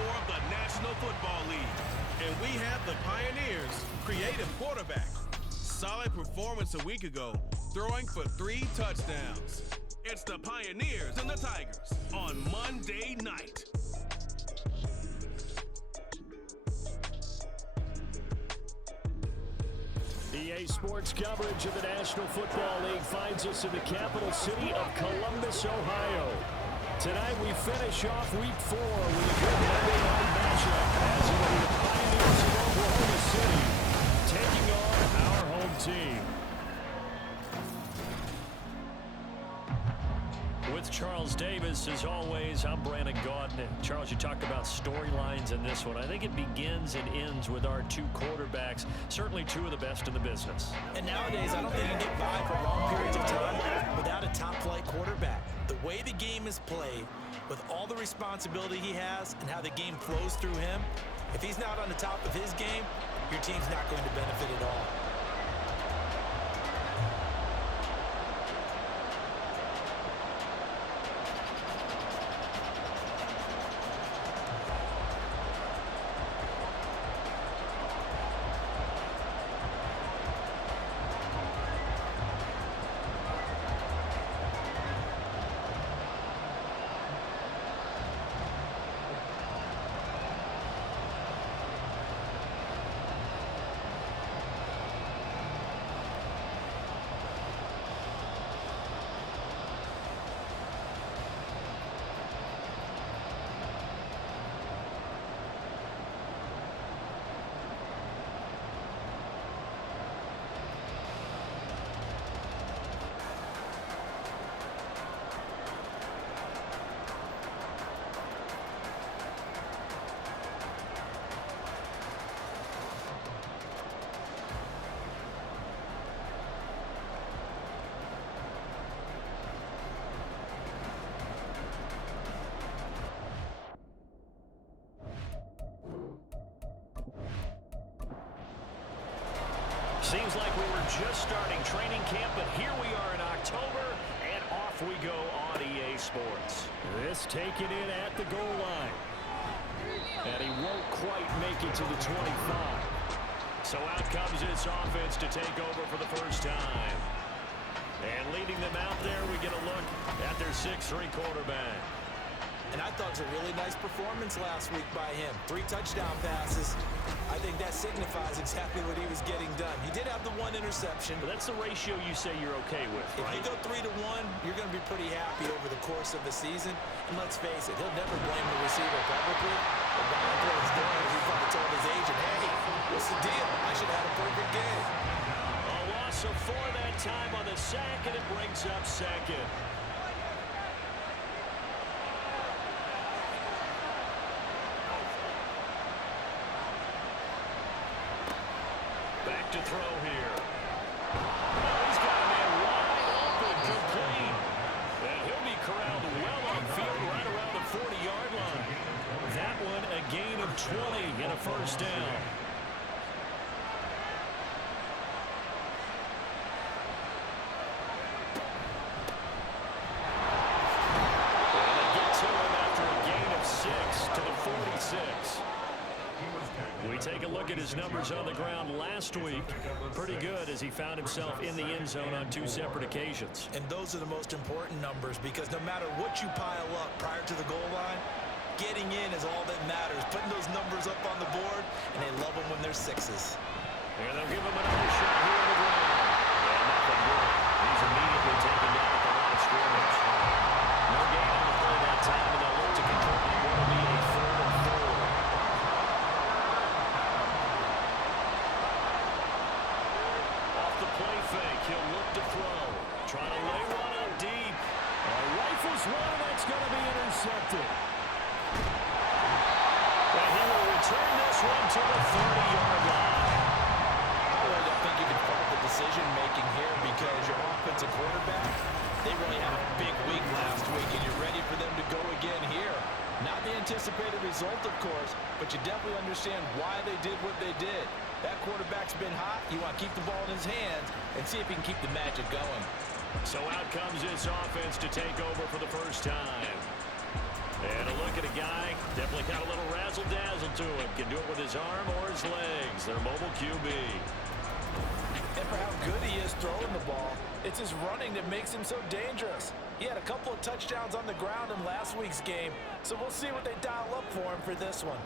of the National Football League. And we have the Pioneers' creative quarterback. Solid performance a week ago, throwing for 3 touchdowns. It's the Pioneers and the Tigers on Monday night. EA Sports coverage of the National Football League finds us in the capital city of Columbus, Ohio. Tonight we finish off Week 4 with a good Monday night matchup as it will be the Pioneers of Oklahoma City taking on our home team. With Charles Davis, as always, I'm Brandon Gaudin. Charles, you talked about storylines in this one. I think it begins and ends with our 2 quarterbacks, certainly 2 of the best in the business. And nowadays, I don't think you can get by for long periods of time without a top-flight quarterback. The way the game is played, with all the responsibility he has and how the game flows through him, if he's not on the top of his game, your team's not going to benefit at all. Seems like we were just starting training camp, but here we are in October, and off we go on EA Sports. This taken in at the goal line. And he won't quite make it to the 25. So out comes this offense to take over for the first time. And leading them out there, we get a look at their 6'3" quarterback. And I thought it was a really nice performance last week by him. 3 touchdown passes. I think that signifies exactly what he was getting done. He did have the 1 interception. But that's the ratio you say you're okay with, right? If you go 3-1, you're going to be pretty happy over the course of the season. And let's face it, he'll never blame the receiver publicly. But behind closed doors, he probably told his agent, hey, what's the deal? I should have a perfect game. A loss of 4 that time on the sack, and it brings up second. Back to throw here. Oh, he's got a man wide open, complete. And he'll be corralled well on field right around the 40-yard line. That one a gain of 20 and a first down. And they get to him after a gain of 6 to the 46. We take a look at his numbers on the ground last week. Pretty good as he found himself in the end zone on 2 separate occasions. And those are the most important numbers because no matter what you pile up prior to the goal line, getting in is all that matters. Putting those numbers up on the board, and they love them when they're 6s. And they'll give him another shot here on the ground. And nothing good. He's immediately taken down at the line of scrimmage. No gain on the play that time, and they'll look to control it. What will be a 3rd and 4. Play fake, he'll look to throw. Trying to lay one up deep. Rifles one, that's going to be intercepted. And he will return this one to the 30-yard line. I really don't think you can fault the decision-making here because your offensive quarterback, they really had a big week last week, and you're ready for them to go again here. Not the anticipated result, of course, but you definitely understand why they did what they did. That quarterback's been hot. You want to keep the ball in his hands and see if he can keep the magic going. So out comes this offense to take over for the first time. And a look at a a guy, definitely got a little razzle-dazzle to him. Can do it with his arm or his legs. Their mobile QB. And for how good he is throwing the ball, it's his running that makes him so dangerous. He had a couple of touchdowns on the ground in last week's game, so we'll see what they dial up for him for this one.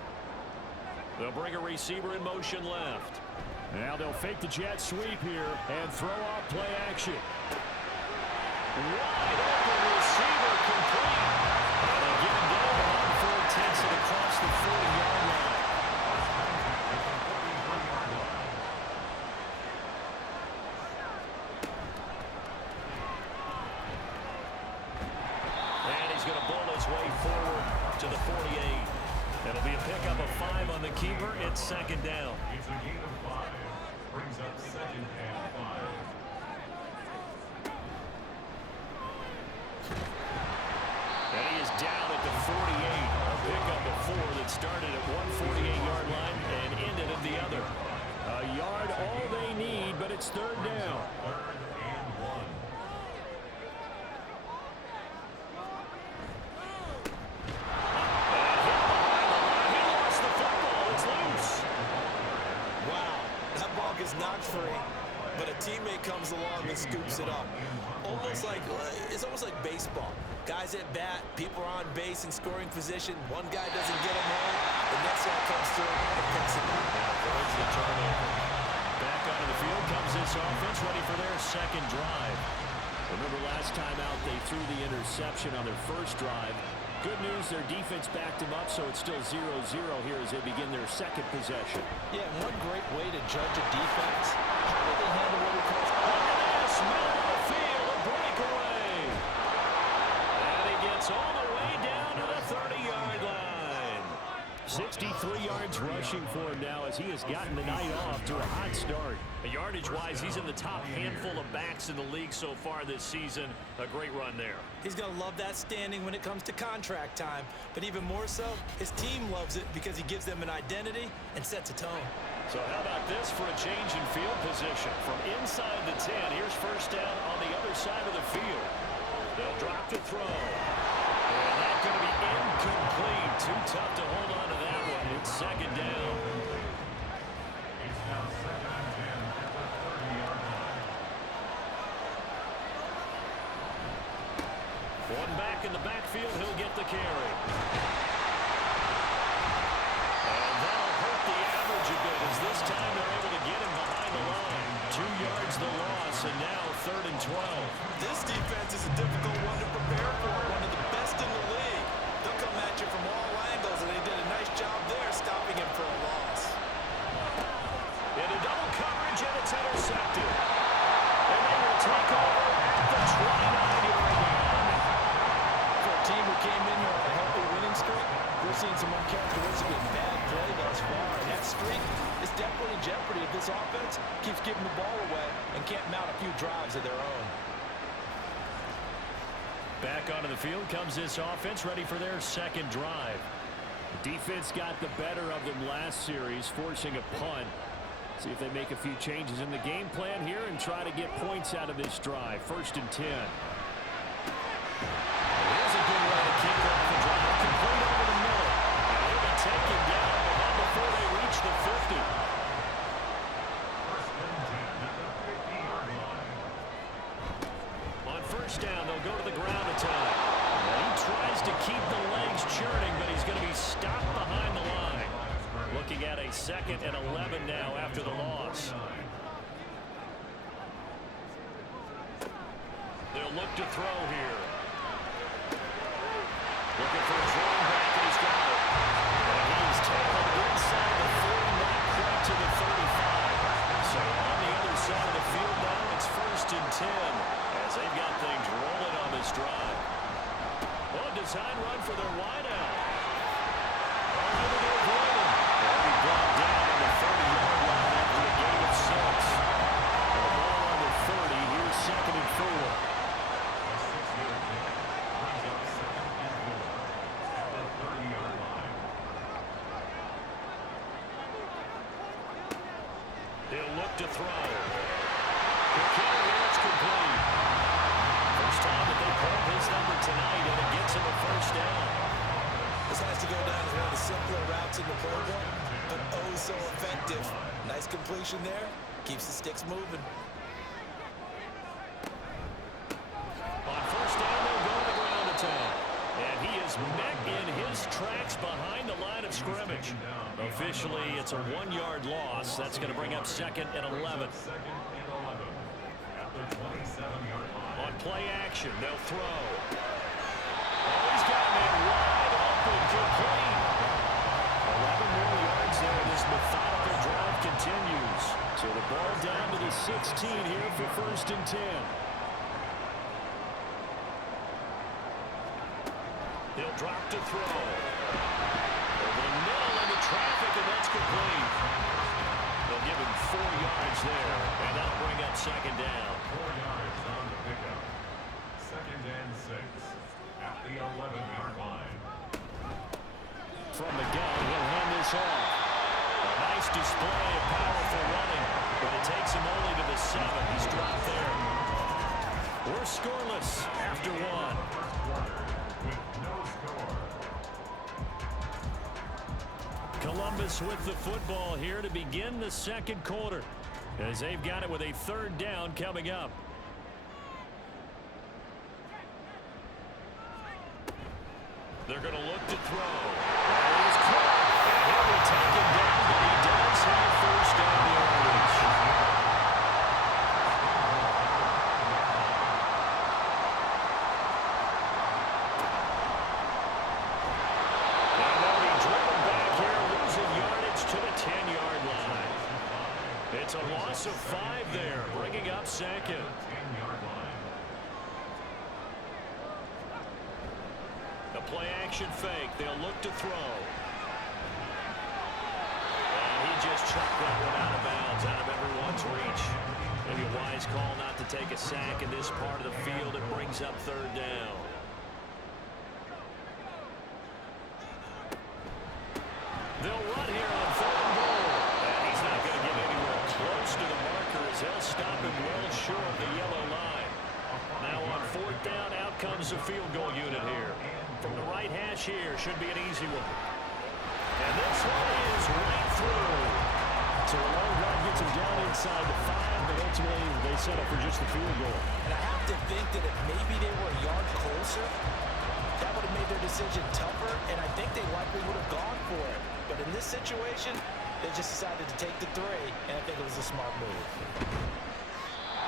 They'll bring a receiver in motion left. Now they'll fake the jet sweep here and throw off play action. Wide open receiver complete. And they get him down on 4-10 and across the 40-yard line. And he's going to bull his way forward to the 48. It'll be a pickup of 5 on the keeper. It's second down. It's a gain of 5. Brings up second and 5. And he is down at the 48. A pickup of 4 that started at one 48-yard line and ended at the other. A yard all they need, but it's third down. Third and 1. He lost the football. It's loose. Wow, that ball gets knocked free, but a teammate comes along and scoops it up. It's almost like baseball. Guys at bat, people are on base in scoring position. One guy doesn't get him home, the next guy comes through and picks him up. Avoids the turnover. Back onto the field comes this offense, ready for their second drive. Remember last time out they threw the interception on their first drive. Good news, their defense backed them up, so it's still 0-0 here as they begin their second possession. Yeah, one great way to judge a defense. How do they handle what we call Middle of the field, a breakaway. And he gets all the way down to the 30-yard line. 63 yards rushing for him now as he has gotten the night off to a hot start. Yardage-wise, he's in the top handful of backs in the league so far this season. A great run there. He's going to love that standing when it comes to contract time. But even more so, his team loves it because he gives them an identity and sets a tone. So how about this for a change in field position? From inside the 10, here's first down on the other side of the field. They'll drop to throw. And that's going to be incomplete. Too tough to hold on to that one. It's second down. It's now second and 10 at the 30-yard line. One back in the backfield, he'll get the carry. And that'll hurt the average a bit as this time they're able to get him behind the line. 2 yards the loss, and now third and 12. This defense is a difficult one to prepare for, one of the best in the league. They'll come at you from all angles, and they did a nice job there stopping him for a loss. Into double coverage, and it's intercepted. And they will take over at the 29-yard line. For a team who came in here on a healthy winning streak, we're seeing some uncharacteristically bad play thus far. And that streak is definitely in jeopardy if this offense keeps giving the ball away and can't mount a few drives of their own. Back onto the field comes this offense, ready for their second drive. Defense got the better of them last series, forcing a punt. See if they make a few changes in the game plan here and try to get points out of this drive. First and 10. Here's a good way to kick off the drive. Complete over the middle. They'll be taken down, but not before they reach the 50. First and 10 at the 50-yard line. On first down, they'll go to the ground attack. And he tries to keep the legs churning, but he's going to be stopped behind the line. Looking at a second and 11 now after the loss. They'll look to throw here. Looking for his running back, and he's got it. And he's tackled inside the 40, not quite to the 35. So on the other side of the field now, it's first and 10 as they've got things rolling on this drive. Oh, design run for their wideout. Able to avoid him. And he brought down on the 30-yard line after a gain of 6. And the ball on the 30, here's second and 4. A 6-yard kick brings up second and 4 at the 30-yard line. He'll look to throw. The carry is complete. First time that they called his number tonight, and it gets him a first down. This tries to go down as one of the simpler routes in the playbook, but oh so effective. Nice completion there. Keeps the sticks moving. On first down, they'll go to the ground attack. And he is met in his tracks behind the line of scrimmage. Officially, it's a 1-yard loss. That's going to bring up 2nd and 11. On play action, they'll throw. Oh, he's got a man wide open, complete. 11 more yards there, and his methodical drive continues. So the ball down to the 16 here for 1st and 10. He'll drop to throw. Over the middle into traffic, and that's complete. They'll give him 4 yards there, and that'll bring up 2nd down. 4 yards on the pickup. 2nd and 6 at the 11-yard line. From the gun, he'll hand this off. A nice display of powerful running, but it takes him only to the 7. He's dropped there. We're scoreless after 1. With no score. Columbus with the football here to begin the 2nd quarter, as they've got it with a 3rd down coming up. They're going to look to throw. He's caught. And he will take him down, but he does have 1st down yardage. And they'll be driven back here, losing yardage to the 10-yard line. It's a loss of 5 there, bringing up 2nd. 10-yard line. The play-action fake. They'll look to throw. And he just chucked that one out of bounds, out of everyone's reach. Maybe a wise call not to take a sack in this part of the field. It brings up 3rd down. They'll run here on 3rd and goal. And he's not going to get anywhere close to the marker as they'll stop him well short of the yellow line. Now on 4th down, out comes the field goal unit here. From the right hash here, should be an easy one. And this one is right through. So a long drive gets him down inside the 5, but ultimately they set up for just the field goal. And I have to think that if maybe they were a yard closer, that would have made their decision tougher, and I think they likely would have gone for it. But in this situation, they just decided to take the 3, and I think it was a smart move.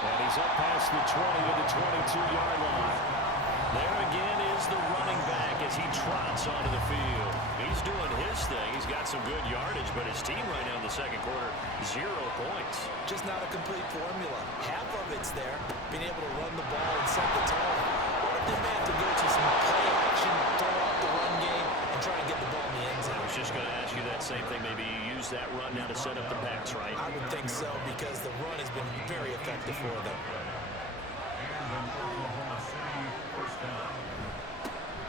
And he's up past the 20 to the 22-yard line. There again is the running back as he trots onto the field. He's doing his thing. He's got some good yardage, but his team right now in the 2nd quarter, 0 points. Just not a complete formula. Half of it's there, being able to run the ball and set the tone. What if they may have to go to some play action, throw out the run game, and try to get the ball in the end zone? I was just going to ask you that same thing. Maybe you use that run now to set up the pass, right? I would think so, because the run has been very effective for them. And an Oklahoma City 1st down.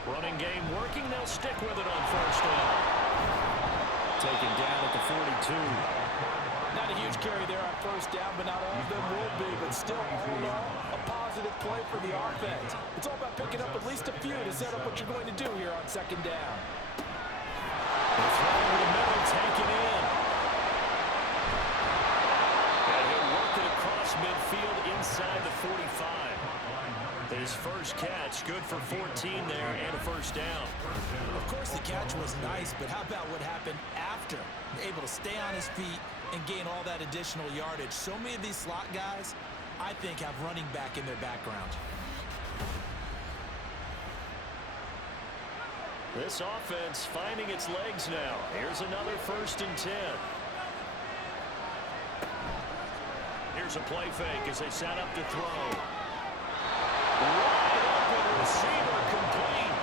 Running game working. They'll stick with it on 1st down. Taken down at the 42. Not a huge carry there on 1st down, but not all of them will be. But still, all in all, a positive play for the offense. It's all about picking up at least a few to set up what you're going to do here on 2nd down. The throw over the middle, taken in. And he'll work it across midfield inside the 45. His first catch, good for 14 there, and a 1st down. Of course, the catch was nice, but how about what happened after? Able to stay on his feet and gain all that additional yardage. So many of these slot guys, I think, have running back in their background. This offense finding its legs now. Here's another 1st and 10. Here's a play fake as they set up to throw. Wide open receiver complete.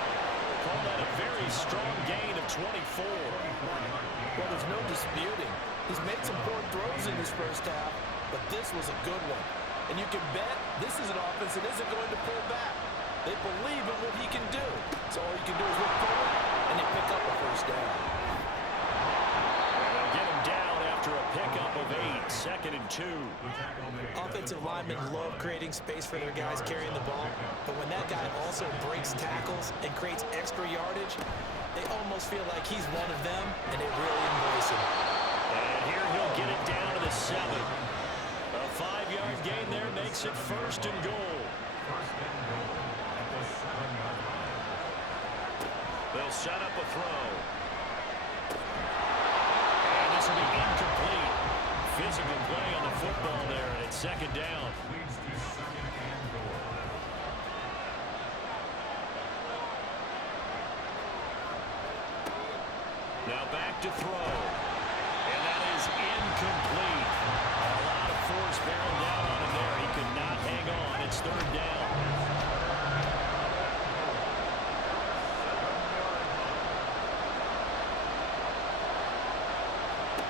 Call that a very strong gain of 24. Well, there's no disputing. He's made some poor throws in this 1st half, but this was a good one. And you can bet this is an offense that isn't going to pull back. They believe in what he can do. So all you can do is look forward, and they pick up a 1st down. They'll get him down after a pickup of 8, 2nd and 2. Offensive linemen love creating space for their guys carrying the ball, but when that guy also breaks tackles and creates extra yardage, they almost feel like he's one of them, and they really embrace him. And here he'll get it down to the 7. A 5-yard gain there makes it 1st and goal. First and goal at the 7-yard line. They'll set up a throw. And this will be incomplete. Physical play on the football there, and it's 2nd down. Leads to 2nd and goal. Now back to throw. And that is incomplete. A lot of force bearing down on him there. He could not hang on. It's 3rd down.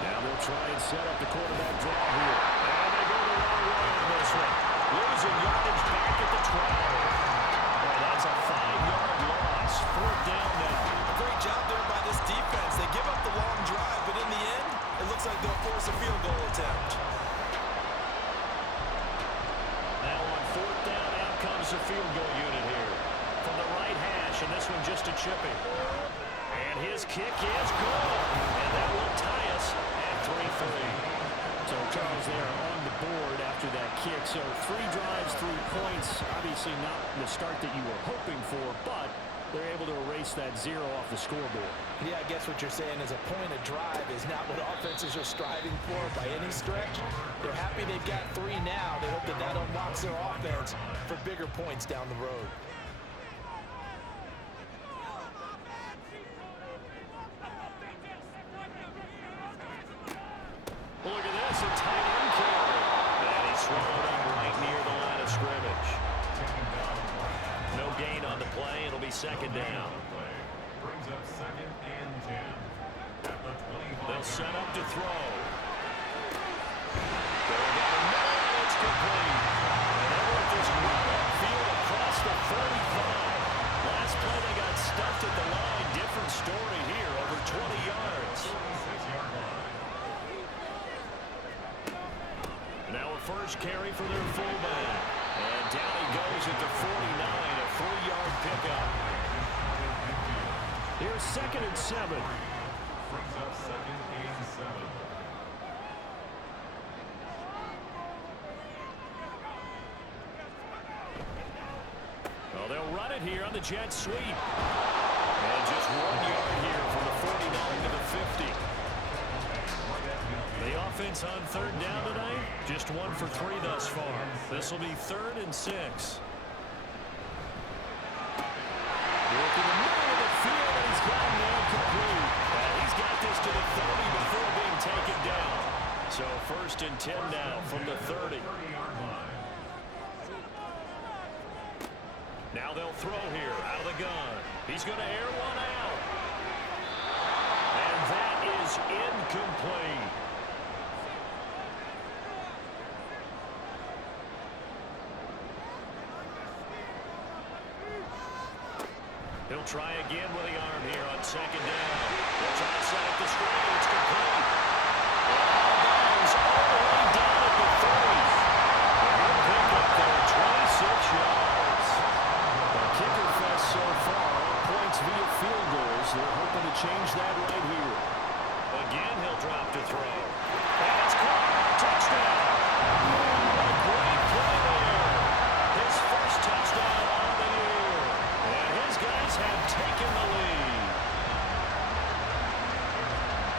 Now they'll try and set up the quarterback draw here. And they go the wrong way on this one. Losing yardage back at the 12. Oh, that's a 5-yard loss. 4th down now. Great job there by this defense. They give up the long drive, but in the end, it looks like they'll force a field goal attempt. Now on 4th down, out comes the field goal unit here. From the right hash, and this one just a chipping. And his kick is good. And that will tie us at 3-3. So Charles there on the board after that kick. So 3 drives, 3 points. Obviously not the start that you were hoping for, but they're able to erase that 0 off the scoreboard. Yeah, I guess what you're saying is a point of drive is not what offenses are striving for by any stretch. They're happy they've got 3 now. They hope that that unlocks their offense for bigger points down the road. Look at this, a tight end carry. And he's swallowed up right near the line of scrimmage. No gain on the play. It'll be 2nd down. Brings up 2nd and 10. At the 25. They'll set up to throw. Going down the middle, and it's complete. And Everett just run upfield across the 35. Last play they got stuffed at the line. Different story here, over 20 yards. 46-yard line. Now a first carry for their fullback. And down he goes at the 49, a 4-yard pickup. Here's 2nd and 7. Brings up 2nd and 7. Well, they'll run it here on the jet sweep. And just 1 yard here from the 49 to the 50. The offense on 3rd down tonight, just 1 for 3 thus far. This will be 3rd and 6. Work in the middle of the field, and he's got him there complete. He's got this to the 30 before being taken down. So 1st and 10 now from the 30. 30-yard line. Now they'll throw here out of the gun. He's going to air one out. And that is incomplete. He'll try again with the arm here on 2nd down. They'll try to set up the screen. It's complete. And out of bounds all the way down at the 30. And he'll pick up there 26 yards. The kicker fest so far, points via field goals. They're hoping to change that right here. Again, he'll drop to throw. And it's caught. Touchdown. A great play there. His first touchdown on the year. And his guys have taken the lead.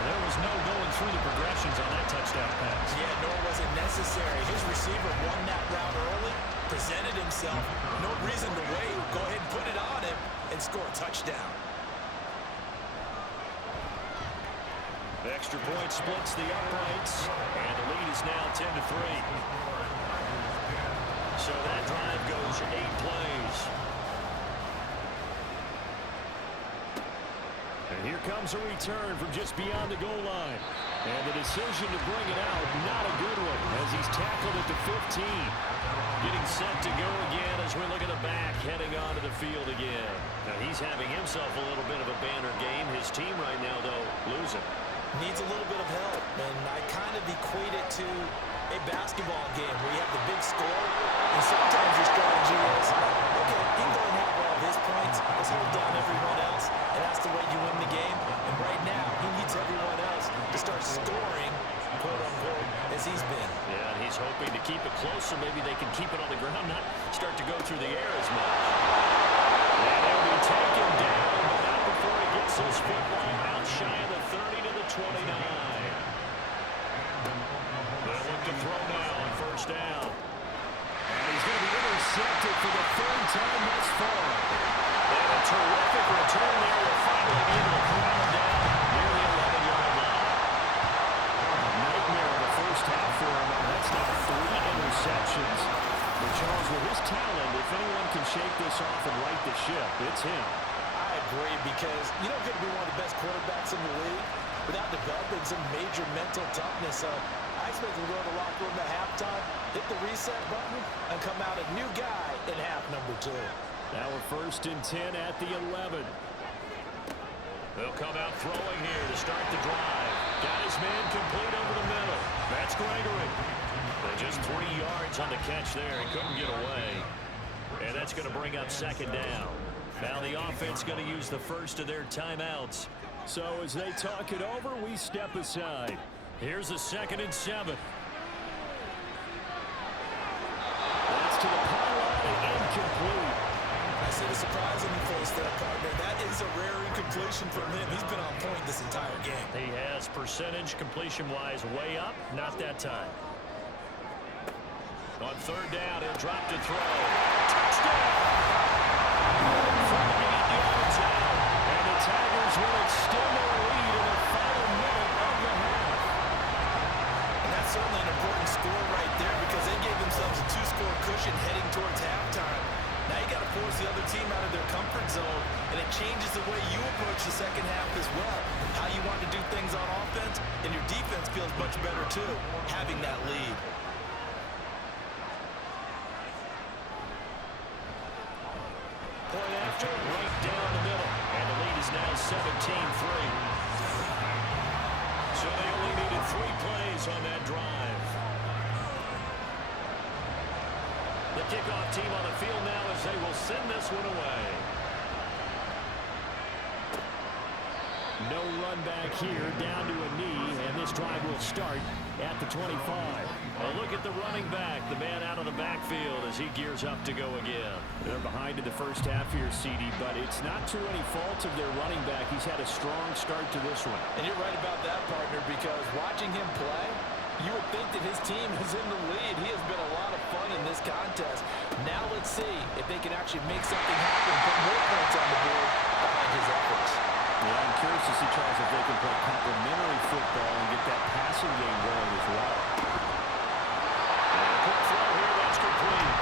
There was no going through the progressions on that touchdown pass. Yeah, nor was it necessary. His receiver won that route early, presented himself. No reason to wait. Go ahead and put it on him and score a touchdown. The extra point splits the uprights, and the lead is now 10-3. So that drive goes 8 plays. And here comes a return from just beyond the goal line. And the decision to bring it out, not a good one, as he's tackled at the 15. Getting set to go again as we look at the back, heading onto the field again. Now he's having himself a little bit of a banner game. His team right now, though, losing. Needs a little bit of help, and I kind of equate it to a basketball game where you have the big score, and sometimes your strategy is, okay, you can go and have all of his points, let's hold down everyone else, and that's the way you win the game. And right now, he needs everyone else to start scoring, quote-unquote, as he's been. Yeah, and he's hoping to keep it close so maybe they can keep it on the ground, not start to go through the air as much. And he'll be taken down, but not before he gets his football out shy of the 30 to the 29. They'll look to throw now on first down. And he's going to be intercepted for the third time thus far. And a terrific return there will finally be able to crowd him down near the 11-yard line. Nightmare of the first half for him. That's now 3 interceptions. But Charles, with his talent, if anyone can shake this off and right the ship, it's him. I agree, because you don't get to be one of the best quarterbacks in the league without developing some major mental toughness. So I expect him to go to the locker room at halftime, hit the reset button, and come out a new guy in half number 2. Now we're 1st and 10 at the 11. They'll come out throwing here to start the drive. Got his man complete over the middle. That's Gregory. But just 3 yards on the catch there. He couldn't get away. And that's going to bring up 2nd down. Now the offense going to use the first of their timeouts. So as they talk it over, we step aside. Here's a 2nd and 7. That's to the pylon and incomplete. I see the surprise on your face there, partner. That is a rare incompletion from him. He's been on point this entire game. He has percentage completion-wise way up. Not that time. On 3rd down, he'll drop to throw. Touchdown! From 8 yards out. And the Tigers will extend their lead in the final minute of the half. And that's certainly an important score right there, because they gave themselves a 2-score cushion heading towards halftime. Now you got to force the other team out of their comfort zone, and it changes the way you approach the second half as well. How you want to do things on offense, and your defense feels much better too, having that lead. Point after, right down the middle. And the lead is now 17-3. So they only needed 3 plays on that drive. The kickoff team on the field now as they will send this one away. No run back here, down to a knee, and this drive will start at the 25. A look at the running back, the man out of the backfield as he gears up to go again. They're behind in the first half here, CD, but it's not to any fault of their running back. He's had a strong start to this one. And you're right about that, partner, because watching him play, you would think that his team is in the lead. He has been a lot of fun in this contest. Now let's see if they can actually make something happen, put more points on the board behind his efforts. Yeah, I'm curious to see, Charles, if they can play complementary football and get that passing game going as well. And a quick throw here, that's complete.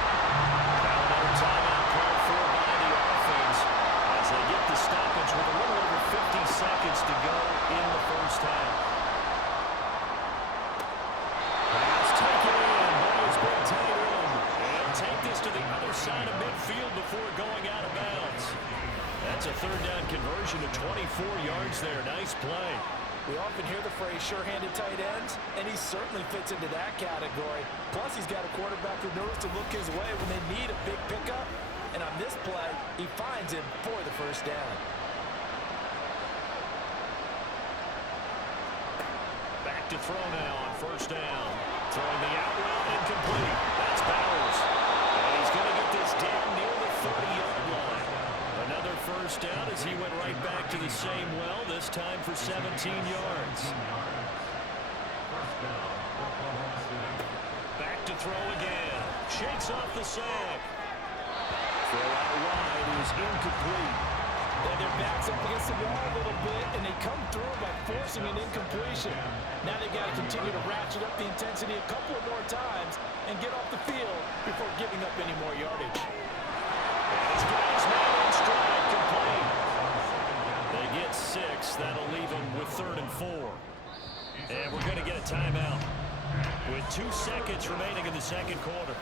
Now another timeout called for by the offense as they get the stoppage with a little over 50 seconds to go in the first half. Pass taken in by his big tight end. And take this to the other side of midfield before going out of bounds. That's a 3rd down conversion to 24 yards there. Nice play. We often hear the phrase sure-handed tight ends, and he certainly fits into that category. Plus, he's got a quarterback who knows to look his way when they need a big pickup. And on this play, he finds him for the first down. Back to throw now on first down. Throwing the out route incomplete. That's Bowers. And he's going to get this down near the 30-yard line. Another first down as he went right back to the same well, this time for 17 yards. Back to throw again. Shakes off the sack. Throw out wide is incomplete. And their back's up against the wall a little bit, and they come through by forcing an incompletion. Now they've got to continue to ratchet up the intensity a couple of more times and get off the field before giving up any more yardage. He's got his man in stride, complete. They get 6. That'll leave them with 3rd and 4. And we're going to get a timeout with 2 seconds remaining in the second quarter.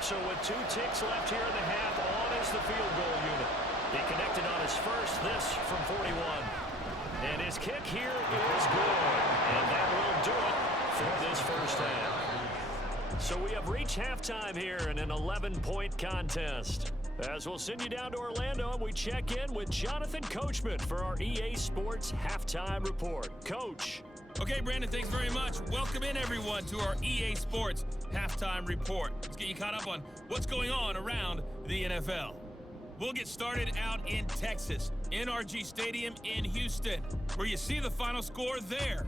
So with 2 ticks left here in the half, on is the field goal unit. He connected on his first, this from 41. And his kick here is good. And that will do it for this first half. So we have reached halftime here in an 11-point contest. As we'll send you down to Orlando, and we check in with Jonathan Coachman for our EA Sports Halftime Report. Coach. Okay, Brandon, thanks very much. Welcome in, everyone, to our EA Sports Halftime Report. Let's get you caught up on what's going on around the NFL. We'll get started out in Texas, NRG Stadium in Houston, where you see the final score there.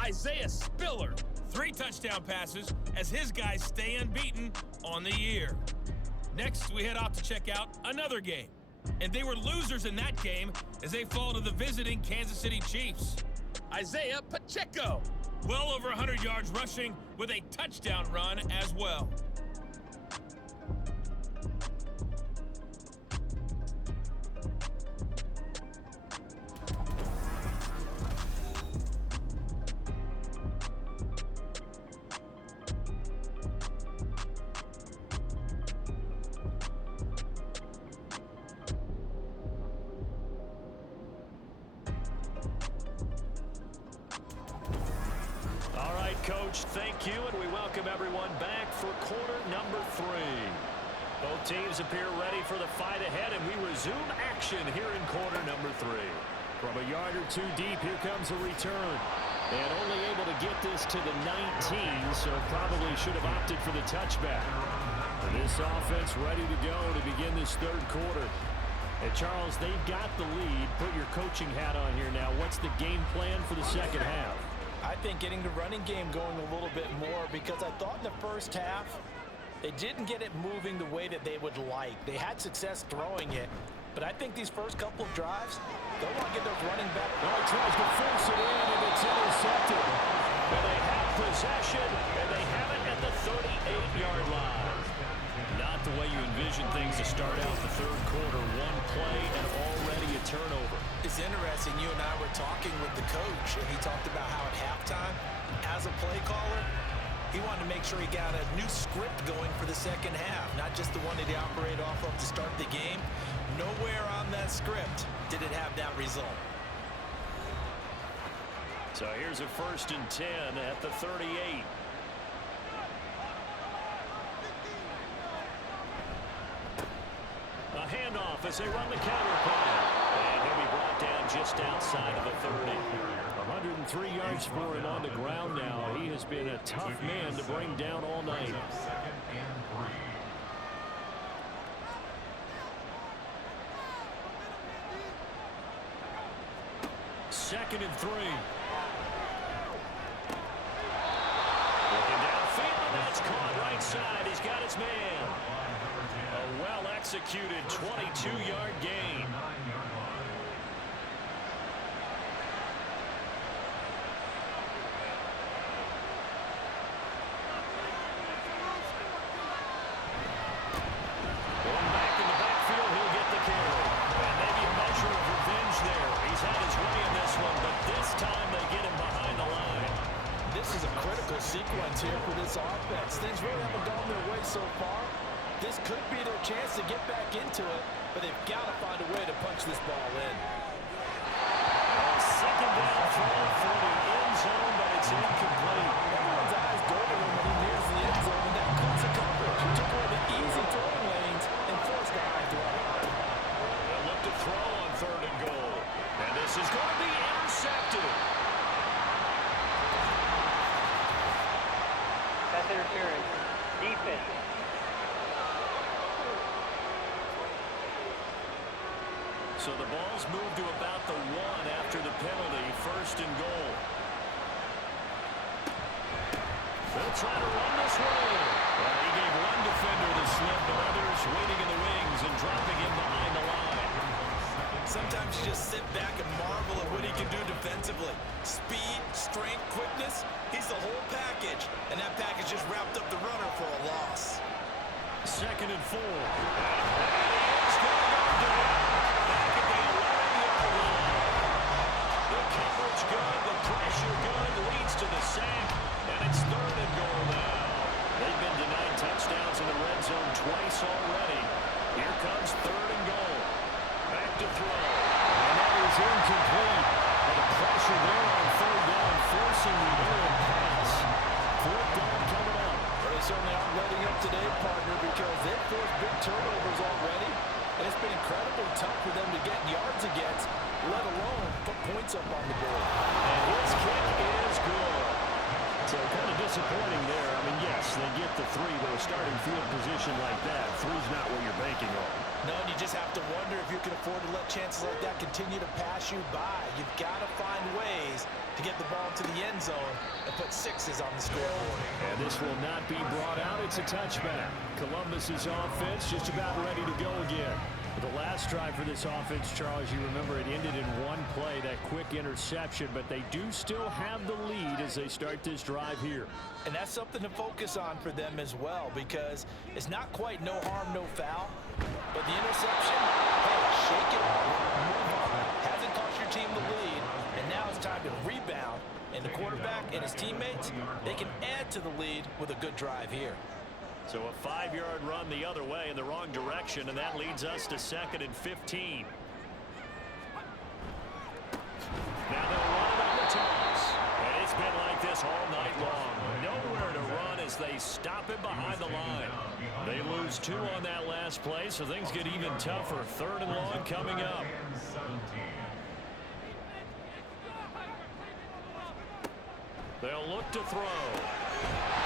Isaiah Spiller, 3 touchdown passes as his guys stay unbeaten on the year. Next, we head off to check out another game. And they were losers in that game as they fall to the visiting Kansas City Chiefs. Isaiah Pacheco, well over 100 yards rushing with a touchdown run as well. Coach, thank you, and we welcome everyone back for quarter number 3. Both teams appear ready for the fight ahead, and we resume action here in quarter number 3. From a yard or 2 deep, here comes a return. And only able to get this to the 19, so probably should have opted for the touchback. And this offense ready to go to begin this third quarter. And Charles, they've got the lead. Put your coaching hat on here now. What's the game plan for the second half? I think getting the running game going a little bit more, because I thought in the first half they didn't get it moving the way that they would like. They had success throwing it, but I think these first couple of drives, they'll want to get those running back. Well, he tries to force it in, and it's intercepted. And they have possession, and they have it at the 38-yard line. Not the way you envision things to start out the third quarter. One play and already a turnover. It's interesting. You and I were talking with the coach, and he talked about how at halftime, as a play caller, he wanted to make sure he got a new script going for the second half, not just the one that he operated off of to start the game. Nowhere on that script did it have that result. So here's a 1st and 10 at the 38. A handoff as they run the counter play. And he'll be brought down just outside of the 30. 103 yards for him on the ground now. He has been a tough man to bring down all night. Second and 3. Looking downfield, and that's caught right side. He's got his man. A well-executed 22-yard gain. Going back in the backfield, he'll get the carry. And maybe a measure of revenge there. He's had his way in this one, but this time they get him behind the line. This is a critical sequence here for this offense. Things really haven't gone their way so far. This could be their chance to get back into it, but they've got to find a way to punch this ball in. Second down throw for the end zone, but it's incomplete. Everyone's eyes go to him when he nears the end zone, and that cuts the coverage. He took away the easy throwing lanes and forced the high throw. They'll look to throw on 3rd and goal. And this is going to be intercepted. Pass interference. Defense. So the ball's moved to about the 1 after the penalty. 1st and goal. They'll try to run this way. Well, he gave one defender the slip, but others waiting in the wings and dropping him behind the line. Sometimes you just sit back and marvel at what he can do defensively. Speed, strength, quickness, he's the whole package. And that package just wrapped up the runner for a loss. 2nd and 4. It's going to go down. Back at the 11-yard line. The coverage good, the pressure good, leads to the sack, and it's 3rd and goal now. They've been denied touchdowns in the red zone twice already. Here comes 3rd and goal. Back to throw. And that is incomplete. And the pressure there on 3rd down, forcing the errant pass. 4th down coming up. Well, they certainly aren't letting up today, partner, because they've forced big turnovers already. And it's been incredibly tough for them to get yards against, let alone put points up on the board. And his kick is good. So kind of disappointing there. I mean, yes, they get the three, but a starting field position like that, three's not what you're banking on. No, and you just have to wonder if you can afford to let chances like that continue to pass you by. You've got to find ways to get the ball to the end zone and put sixes on the scoreboard. And this will not be brought out. It's a touchback. Columbus's offense just about ready to go again. The last drive for this offense, Charles, you remember it ended in one play, that quick interception, but they do still have the lead as they start this drive here. And that's something to focus on for them as well, because it's not quite no harm, no foul, but the interception, hey, shake it off, move on. Hasn't cost your team the lead, and now it's time to rebound. And the quarterback and his teammates, they can add to the lead with a good drive here. So a 5-yard run the other way in the wrong direction, and that leads us to 2nd and 15. Now they'll run it on the toss. And it's been like this all night long. Nowhere to run as they stop it behind the line. They lose 2 on that last play, so things get even tougher. 3rd and long coming up. They'll look to throw.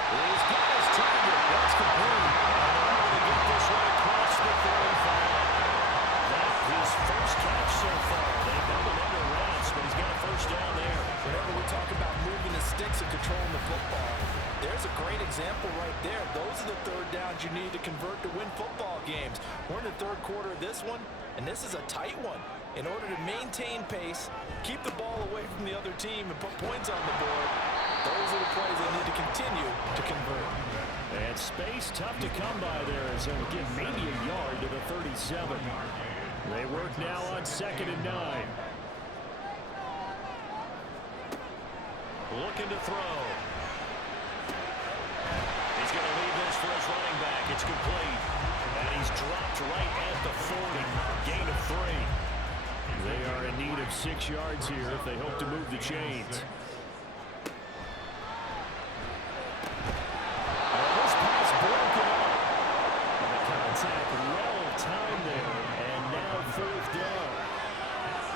He's got his target. That's complete. And they're going to get this one across the 45. That's his first catch so far. They've held him under wraps, but he's got a first down there. Whenever we talk about moving the sticks and controlling the football, there's a great example right there. Those are the 3rd downs you need to convert to win football games. We're in the 3rd quarter of this one, and this is a tight one. In order to maintain pace, keep the ball away from the other team, and put points on the board, those are the plays they need to continue to convert. And space tough to come by there as they'll get maybe a yard to the 37. They work now on 2nd and 9. Looking to throw. He's going to leave this for his running back. It's complete. And he's dropped right at the 40. Gain of 3. They are in need of 6 yards here if they hope to move the chains. And this pass broken up. And the contact well timed there. And now 4th down.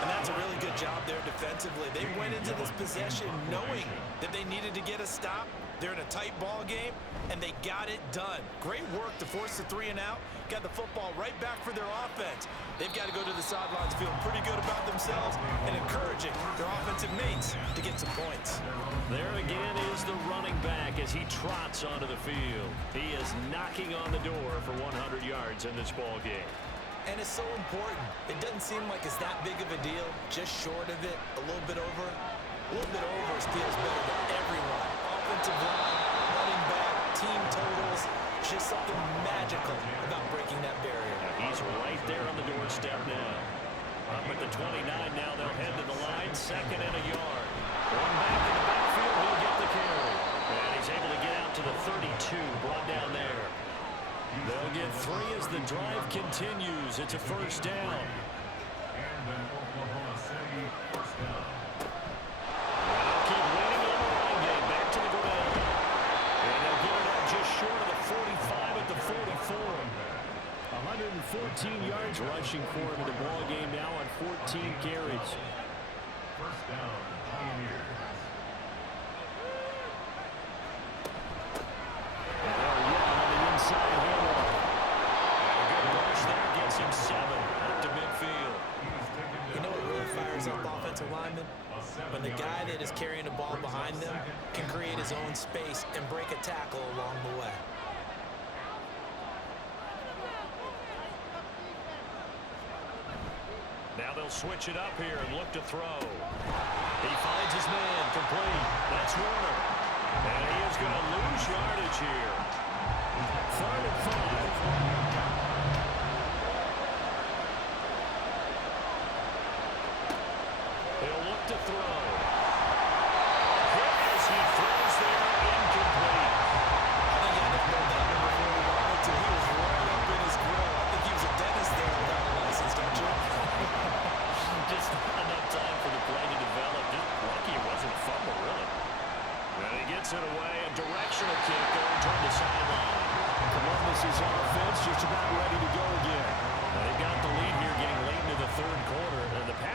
And that's a really good job there defensively. They went into this possession knowing that they needed to get a stop. They're in a tight ball game, and they got it done. Great work to force the 3 and out. Got the football right back for their offense. They've got to go to the sidelines feeling pretty good about themselves and encouraging their offensive mates to get some points. There again is the running back as he trots onto the field. He is knocking on the door for 100 yards in this ball game. And it's so important. It doesn't seem like it's that big of a deal. Just short of it, a little bit over. A little bit over feels better to everyone. Offensive line, running back, team totals. Just something magical about breaking that barrier. He's right there on the doorstep now. Up at the 29 now, they'll head to the line. 2nd and a yard. One back in the backfield, he'll get the carry. And he's able to get out to the 32, brought down there. They'll get 3 as the drive continues. It's a first down. And then Oklahoma City, first down. They'll keep waiting on the run game. Back to the ground. And they'll get it out just short of the 45 at the 44. 114 yards rushing for him in the ball game now on 14 carries. First down, Pioneers. And they'll run on the inside handoff. And a good rush there gets him 7 up to midfield. You know what really fires up offensive linemen? When the guy that is carrying the ball behind them can create his own space and break a tackle along the way. Now they'll switch it up here and look to throw. He finds his man complete. That's Warner. And he is going to lose yardage here. 3rd and 5. He'll look to throw. Hit as he throws there, incomplete. I think he had to throw that one before he wanted to. He was right up in his grill. I think he was a dentist there without a license, don't you? Just not enough time for the play to develop. Just lucky it wasn't a fumble, really. And he gets it away. A directional kick going toward the sideline.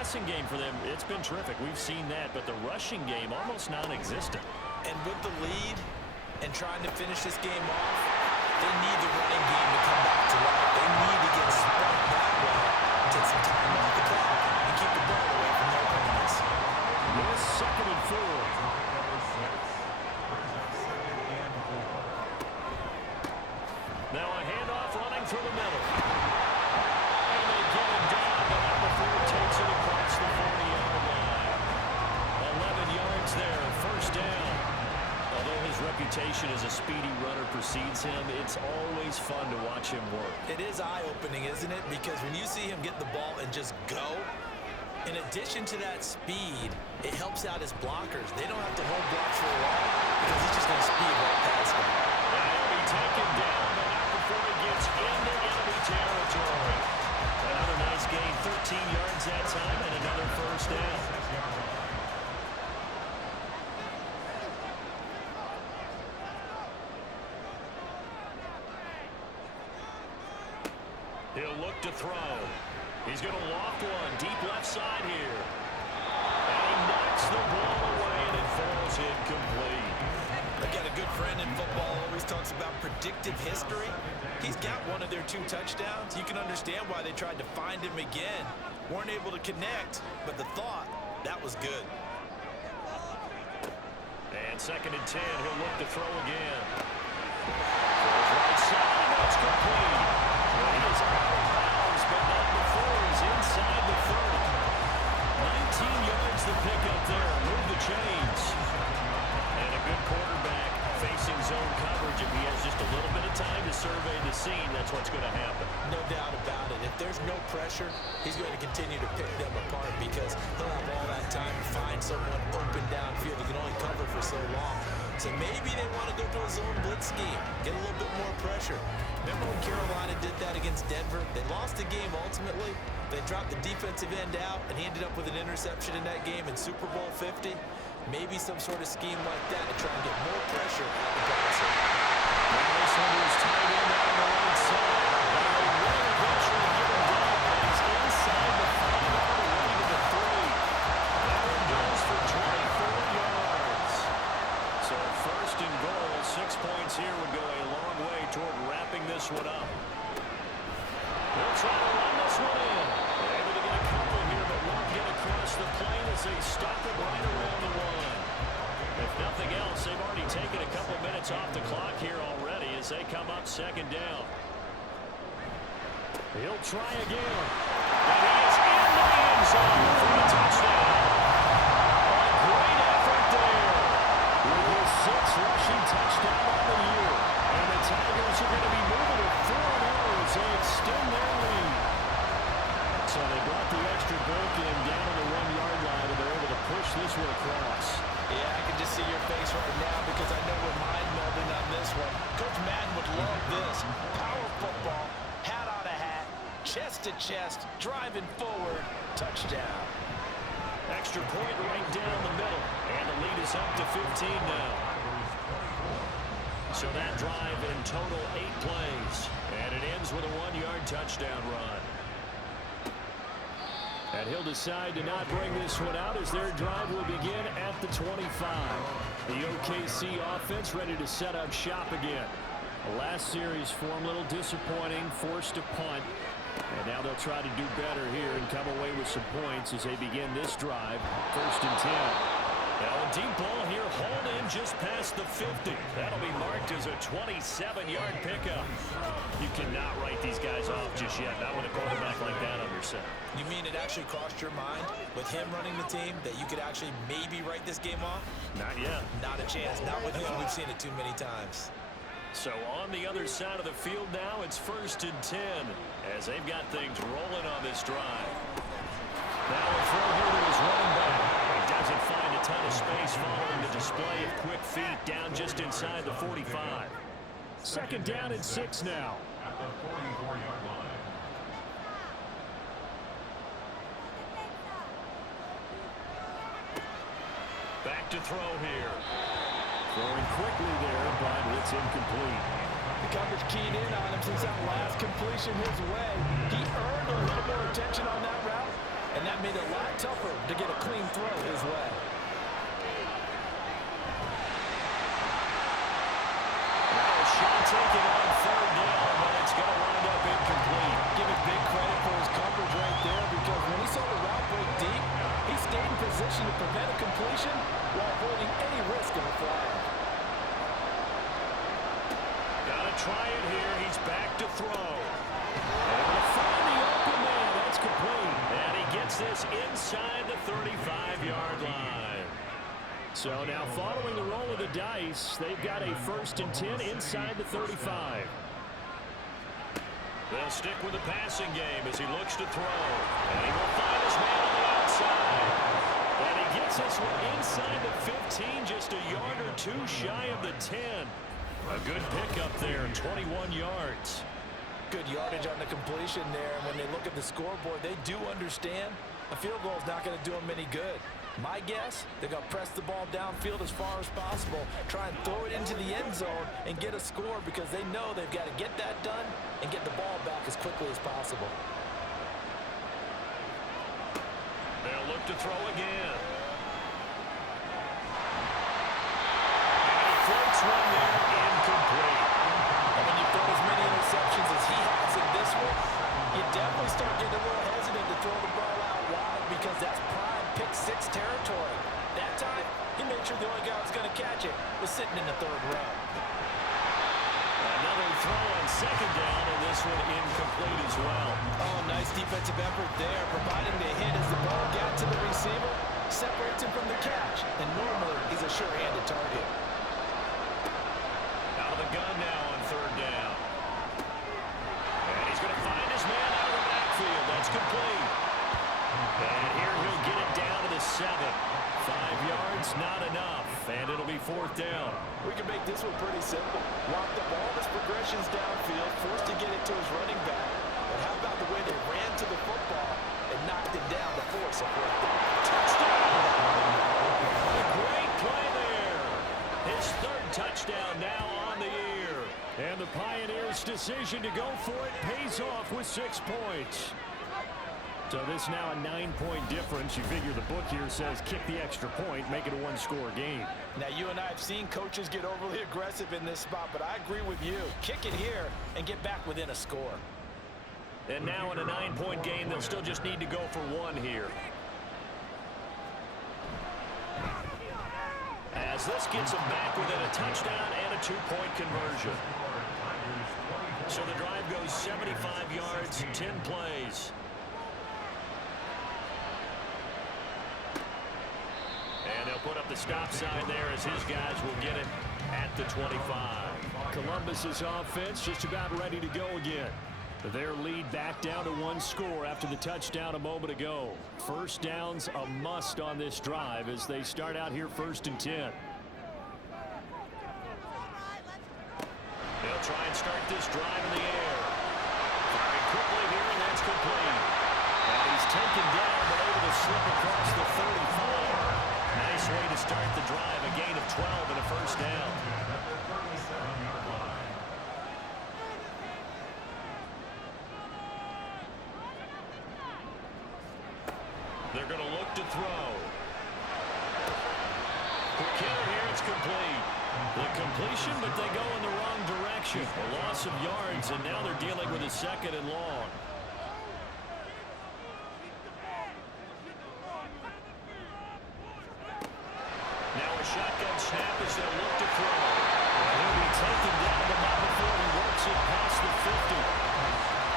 passing game for them, it's been terrific. We've seen that, but the rushing game almost non-existent. And with the lead and trying to finish this game off, they need the running game to come back to life. They need to get spun that way, take some time off the clock, and keep the ball away from their opponents. This 2nd and 4. Now a handoff running through the middle. And they get it down, but number 4 takes it across the 40-yard line. 11 yards there, 1st down. Although his reputation as a speedy runner precedes him, it's always fun to watch him work. It is eye-opening, isn't it? Because when you see him get the ball and just go, in addition to that speed, it helps out his blockers. They don't have to hold blocks for a while because he's just going to speed right past them. And he'll be taken down, but not before he gets into enemy territory. Another nice gain, 13 yards that time, and another 1st down. He'll look to throw. He's going to loft one, deep left side here. And he knocks the ball away, and it falls incomplete. I got a good friend in football, always talks about predictive history. He's got one of their 2 touchdowns. You can understand why they tried to find him again. Weren't able to connect, but the thought, that was good. And 2nd and 10, he'll look to throw again. Throws right side, and that's complete. Well, he is out of bounds, but not before he's inside the 30. 19 yards the pickup there. Move the chains. And a good quarterback facing zone coverage. If he has just a little bit of time to survey the scene, that's what's going to happen. No doubt about it. If there's no pressure, he's going to continue to pick them apart because he'll have all that time to find someone open downfield. He can only cover for so long. So maybe they want to go to a zone blitz scheme, get a little bit more pressure. Remember when Carolina did that against Denver? They lost the game ultimately. They dropped the defensive end out, and he ended up with an interception in that game in Super Bowl 50. Maybe some sort of scheme like that to try and get more pressure at the passer. Now this one is tight end on the right side. And they will eventually get him down, but he's inside the 5-yard line to the 3. That one goes for 24 yards. So 1st and goal, 6 points here would go a long way toward wrapping this one up. They'll try to run this one in. Able to get a couple here, but won't get across the plane as they stop it right around the 1. If nothing else, they've already taken a couple minutes off the clock here already as they come up 2nd down. He'll try again. And he is in the end zone for a touchdown. A great effort there. With his 6th rushing touchdown on the year. And the Tigers are going to be moving to 4-0 as they extend their lead. So they brought the extra break in down on the 1-yard line, and they're able to push this one across. Yeah, I can just see your face right now because I know we're mind melding on this one. Coach Madden would love this. Power football, hat on a hat, chest to chest, driving forward, touchdown. Extra point right down the middle, and the lead is up to 15 now. So that drive in total 8 plays, and it ends with a 1-yard touchdown run. And he'll decide to not bring this one out as their drive will begin at the 25. The OKC offense ready to set up shop again. The last series form a little disappointing, forced to punt. And now they'll try to do better here and come away with some points as they begin this drive. 1st and 10. Now a deep ball here, hauled in just past the 50. That'll be marked as a 27-yard pickup. You cannot write these guys off just yet, not with a quarterback like that under center. You mean it actually crossed your mind with him running the team that you could actually maybe write this game off? Not yet. Not a chance. Not with him. We've seen it too many times. So on the other side of the field now, it's 1st and 10 as they've got things rolling on this drive. Now a throw here to his running back. He doesn't find a ton of space following the display of quick feet down just inside the 45. 2nd down and 6 now. At the 44-yard line. Back to throw here. Throwing quickly there, but it's incomplete. The coverage keyed in on him since that last completion his way. He earned a little more attention on that route, and that made it a lot Tougher to get a clean throw his way. Now a shot taken on third down, but it's going to wind up incomplete. Give it big credit for his coverage right there, because when he saw the route break deep, he stayed in position to prevent a completion while avoiding any risk of a flag. Gotta try it here. He's back to throw. And he'll find the open man. That's complete. And he gets this inside the 35-yard line. So now following the roll of the dice, they've got a 1st and 10 inside the 35. They'll stick with the passing game as he looks to throw. And he will find his man on the outside. And he gets this one inside the 15, just a yard or two shy of the 10. A good pickup there, 21 yards. Good yardage on the completion there. And when they look at the scoreboard, they do understand a field goal is not going to do them any good. My guess, they're going to press the ball downfield as far as possible, try and throw it into the end zone and get a score, because they know they've got to get that done and get the ball back as quickly as possible. They'll look to throw again. Floats one there, incomplete. And when you throw as many interceptions as he has in this one, you definitely start getting a little hesitant to throw the ball out wide, because that's prime pick six territory. That time, he made sure the only guy who was going to catch it was sitting in the third row. Another throw on second down, and this one incomplete as well. Oh, nice defensive effort there, providing the hit as the ball got to the receiver, separates him from the catch, and normally he's a sure-handed target. Out of the gun now on third down. And he's going to find his man out of the backfield. That's complete. And here he'll get it down to the 7. 5 yards, not enough. And it'll be 4th down. We can make this one pretty simple. Locked up all his progressions downfield, forced to get it to his running back. But how about the way they ran to the football and knocked it down to force a 4th down? Touchdown! A great play there. His 3rd touchdown now on the year. And the Pioneers' decision to go for it pays off with 6 points. So this now a 9-point difference. You figure the book here says kick the extra point, make it a 1-score game. Now, you and I have seen coaches get overly aggressive in this spot, but I agree with you. Kick it here and get back within a score. And now in a 9-point game, they'll still just need to go for 1 here. As this gets them back within a touchdown and a 2-point conversion. So the drive goes 75 yards, 10 plays. And they'll put up the stop sign there as his guys will get it at the 25. Columbus's offense just about ready to go again. Their lead back down to 1 score after the touchdown a moment ago. 1st down's a must on this drive as they start out here 1st and 10. They'll try and start this drive in the air. Firing quickly here, and that's complete. And he's taken down but able to slip across the 35. Nice way to start the drive, a gain of 12 and a 1st down. They're going to look to throw. Quick hitter here, it's complete. The completion, but they go in the wrong direction. A loss of yards, and now they're dealing with a 2nd and long. Now a shotgun snap as they'll look to throw. And he'll be taken down, but not before he works it past the 50.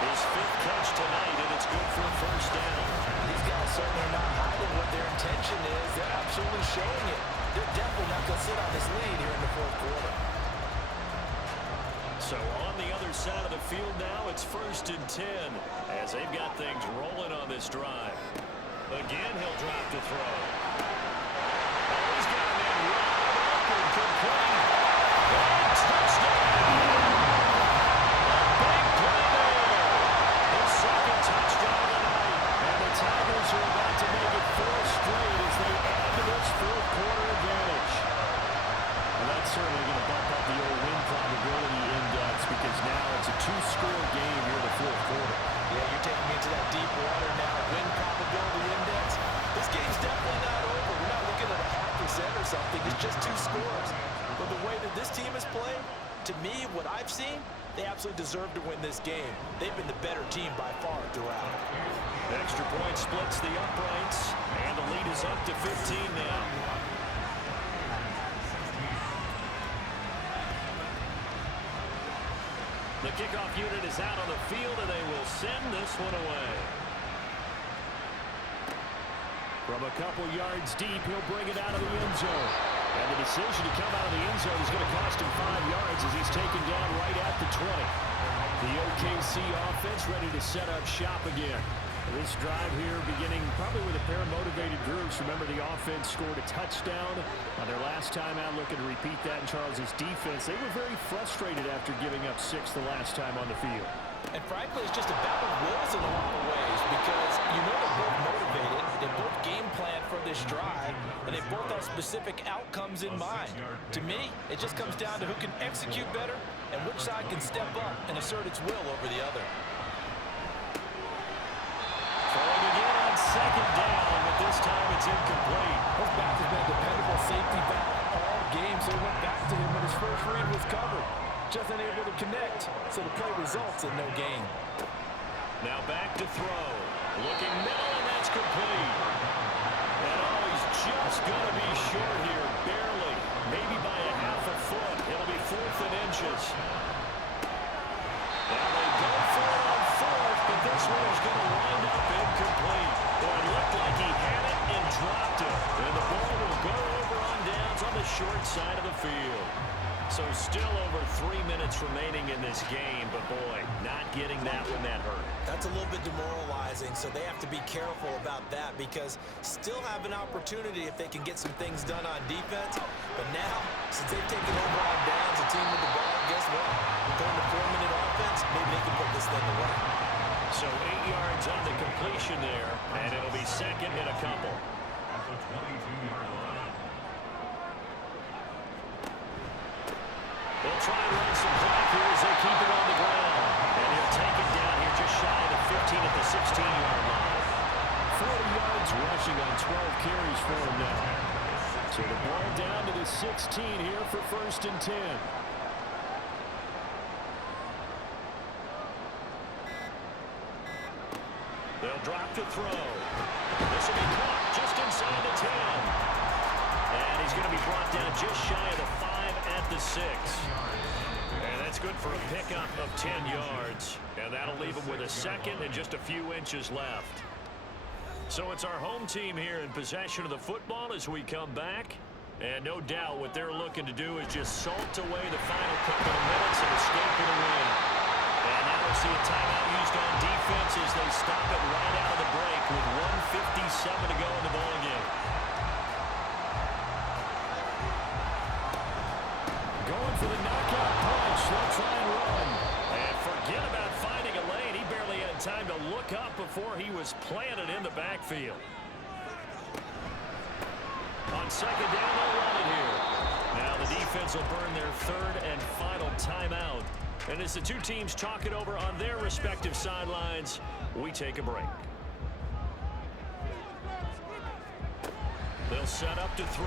His 5th catch tonight, and it's good for a 1st down. These guys certainly are not hiding what their intention is. They're absolutely showing it. They're definitely not going to sit on this lead here in the 4th quarter. So on the other side of the field now, it's 1st and 10 as they've got things rolling on this drive. Again, he'll drop to throw. Oh, he's got a man wide open, complete. And touchdown! Big play there. His 2nd touchdown tonight. And the Tigers are about to make it 4 straight as they add to this 4th quarter advantage. Well, that's certainly going to bump up the old win probability index because now it's a 2-score game here in the 4th quarter. Yeah, you're taking me into that deep water now. Win probability index. The just 2 scores. But the way that this team has played, to me, what I've seen, they absolutely deserve to win this game. They've been the better team by far throughout. Extra point splits the uprights, and the lead is up to 15 now. The kickoff unit is out on the field, and they will send this one away. From a couple yards deep, he'll bring it out of the end zone. And the decision to come out of the end zone is going to cost him 5 yards as he's taken down right at the 20. The OKC offense ready to set up shop again. This drive here beginning probably with a pair of motivated groups. Remember, the offense scored a touchdown on their last time out. Looking to repeat that in Charles's defense. They were very frustrated after giving up 6 the last time on the field. And frankly, it's just a battle of wills in a lot of ways because you know they're both motivated, they both game plan for this drive, and they both have specific outcomes in mind. To me, it just comes down to who can execute better and which side can step up and assert its will over the other. Throwing again on second down, but this time it's incomplete. His back has been a dependable safety back all game, so he went back to him when his first read was covered. Just unable to connect, so the play results in no gain. Now back to throw. Looking middle, and that's complete. And oh, he's just going to be short here, barely. Maybe by a half a foot. It'll be 4th and inches. Now they go for it on 4th, but this one is going to wind up incomplete. Boy, it looked like he had it and dropped it. And the ball will go over on downs on the short side of the field. So still over 3 minutes remaining in this game, but boy, not getting that when that hurt. That's a little bit demoralizing, so they have to be careful about that because still have an opportunity if they can get some things done on defense. But now, since they've taken over on downs, a team with the ball, guess what? Going to 4-minute offense, maybe they can put this thing away. So 8 yards on the completion there, and it'll be second and a couple. At the 22-yard line. They'll try and run some clock here as they keep it on the ground. And he'll take it down here just shy of the 15 at the 16-yard line. 40 yards rushing on 12 carries for him now. So the ball down to the 16 here for 1st and 10. They'll drop to throw. This will be caught just inside the 10. And he's going to be brought down just shy of the 5 at the 6. And that's good for a pickup of 10 yards. And that'll leave him with a second and just a few inches left. So it's our home team here in possession of the football as we come back. And no doubt what they're looking to do is just salt away the final couple of minutes and escape with a win. And now we'll see a timeout used on defense as they stop it right out of the break with 1:57 to go in the ball game. Going for the knockout punch. They'll try and run. And forget about finding a lane. He barely had time to look up before he was planted in the backfield. On second down, they'll run it here. Now the defense will burn their 3rd and final timeout. And as the two teams talk it over on their respective sidelines, we take a break. They'll set up to throw.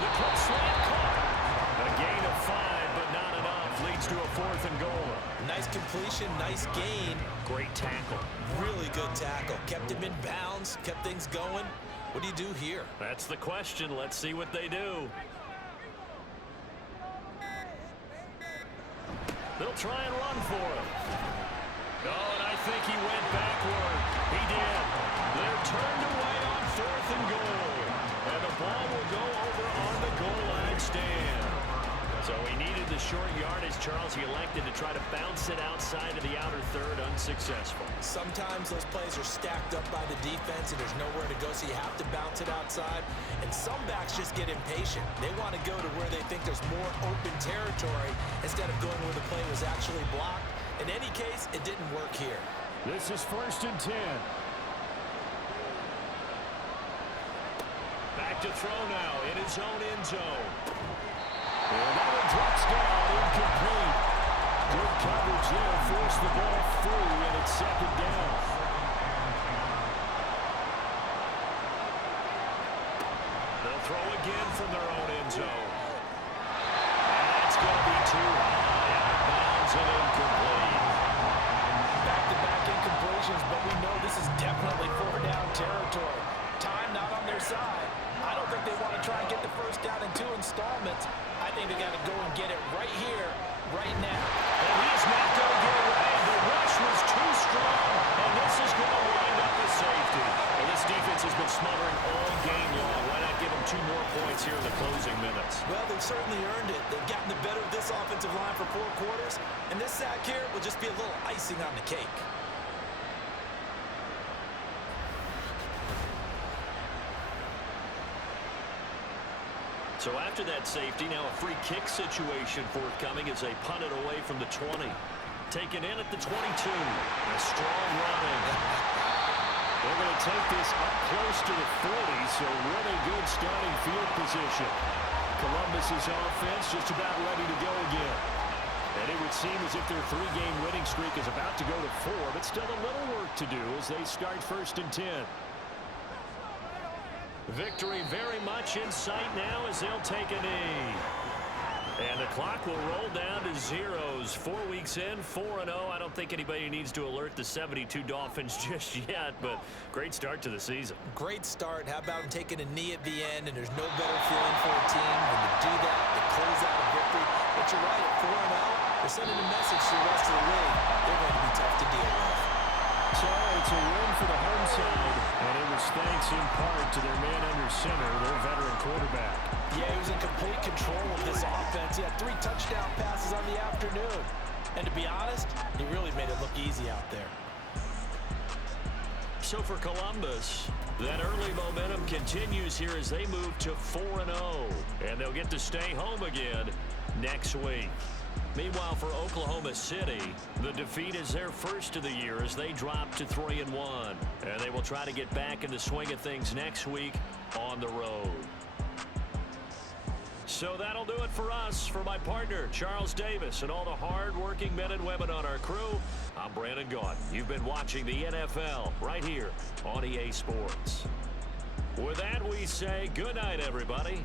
The quick slant caught. A gain of 5, but not enough. Leads to a 4th and goal. Nice completion, nice gain. Great tackle. Really good tackle. Kept him in bounds, kept things going. What do you do here? That's the question. Let's see what they do. They'll try and run for him. Oh, and I think he went backward. He did. They're turned away on 4th and goal. And the ball will go over on the goal line stand. So he needed the short yardage, Charles. He elected to try to bounce it outside of the outer third, unsuccessful. Sometimes those plays are stacked up by the defense and there's nowhere to go, so you have to bounce it outside. And some backs just get impatient. They want to go to where they think there's more open territory instead of going where the play was actually blocked. In any case, it didn't work here. This is 1st and 10. Back to throw now in his own end zone. And that one drops down, incomplete. Good coverage there, forced the ball through, and it's 2nd down. They'll throw again from their own end zone. And that's going to be too high. Out of bounds and incomplete. Back-to-back incompletions, but we know this is definitely 4-down territory. Time not on their side. I don't think they want to try and get the first down in 2 installments. I think they got to go and get it right here, right now. And he's not going to get away. The rush was too strong, and this is going to wind up a safety. And this defense has been smothering all game long. Why not give them 2 more points here in the closing minutes? Well, they've certainly earned it. They've gotten the better of this offensive line for 4 quarters, and this sack here will just be a little icing on the cake. So after that safety, now a free kick situation forthcoming as they punt it away from the 20. Taken in at the 22. A strong run in. They're going to take this up close to the 40, so really good starting field position. Columbus's offense just about ready to go again. And it would seem as if their 3-game winning streak is about to go to 4, but still a little work to do as they start 1st and 10. Victory very much in sight now as they'll take a knee. And the clock will roll down to zeros. 4 weeks in, 4-0. I don't think anybody needs to alert the 72 Dolphins just yet, but great start to the season. Great start. How about them taking a knee at the end, and there's no better feeling for a team than to do that, to close out a victory. But you're right, at 4-0, they're sending a message to the rest of the league. They're going to be tough to deal with. So it's a win for the home side, and it was thanks in part to their man under center, their veteran quarterback. Yeah, he was in complete control of this offense. He had 3 touchdown passes on the afternoon. And to be honest, he really made it look easy out there. So for Columbus, that early momentum continues here as they move to 4-0. And they'll get to stay home again next week. Meanwhile, for Oklahoma City, the defeat is their first of the year as they drop to 3-1. And they will try to get back in the swing of things next week on the road. So that'll do it for us. For my partner, Charles Davis, and all the hard-working men and women on our crew, I'm Brandon Gaudin. You've been watching the NFL right here on EA Sports. With that, we say good night, everybody.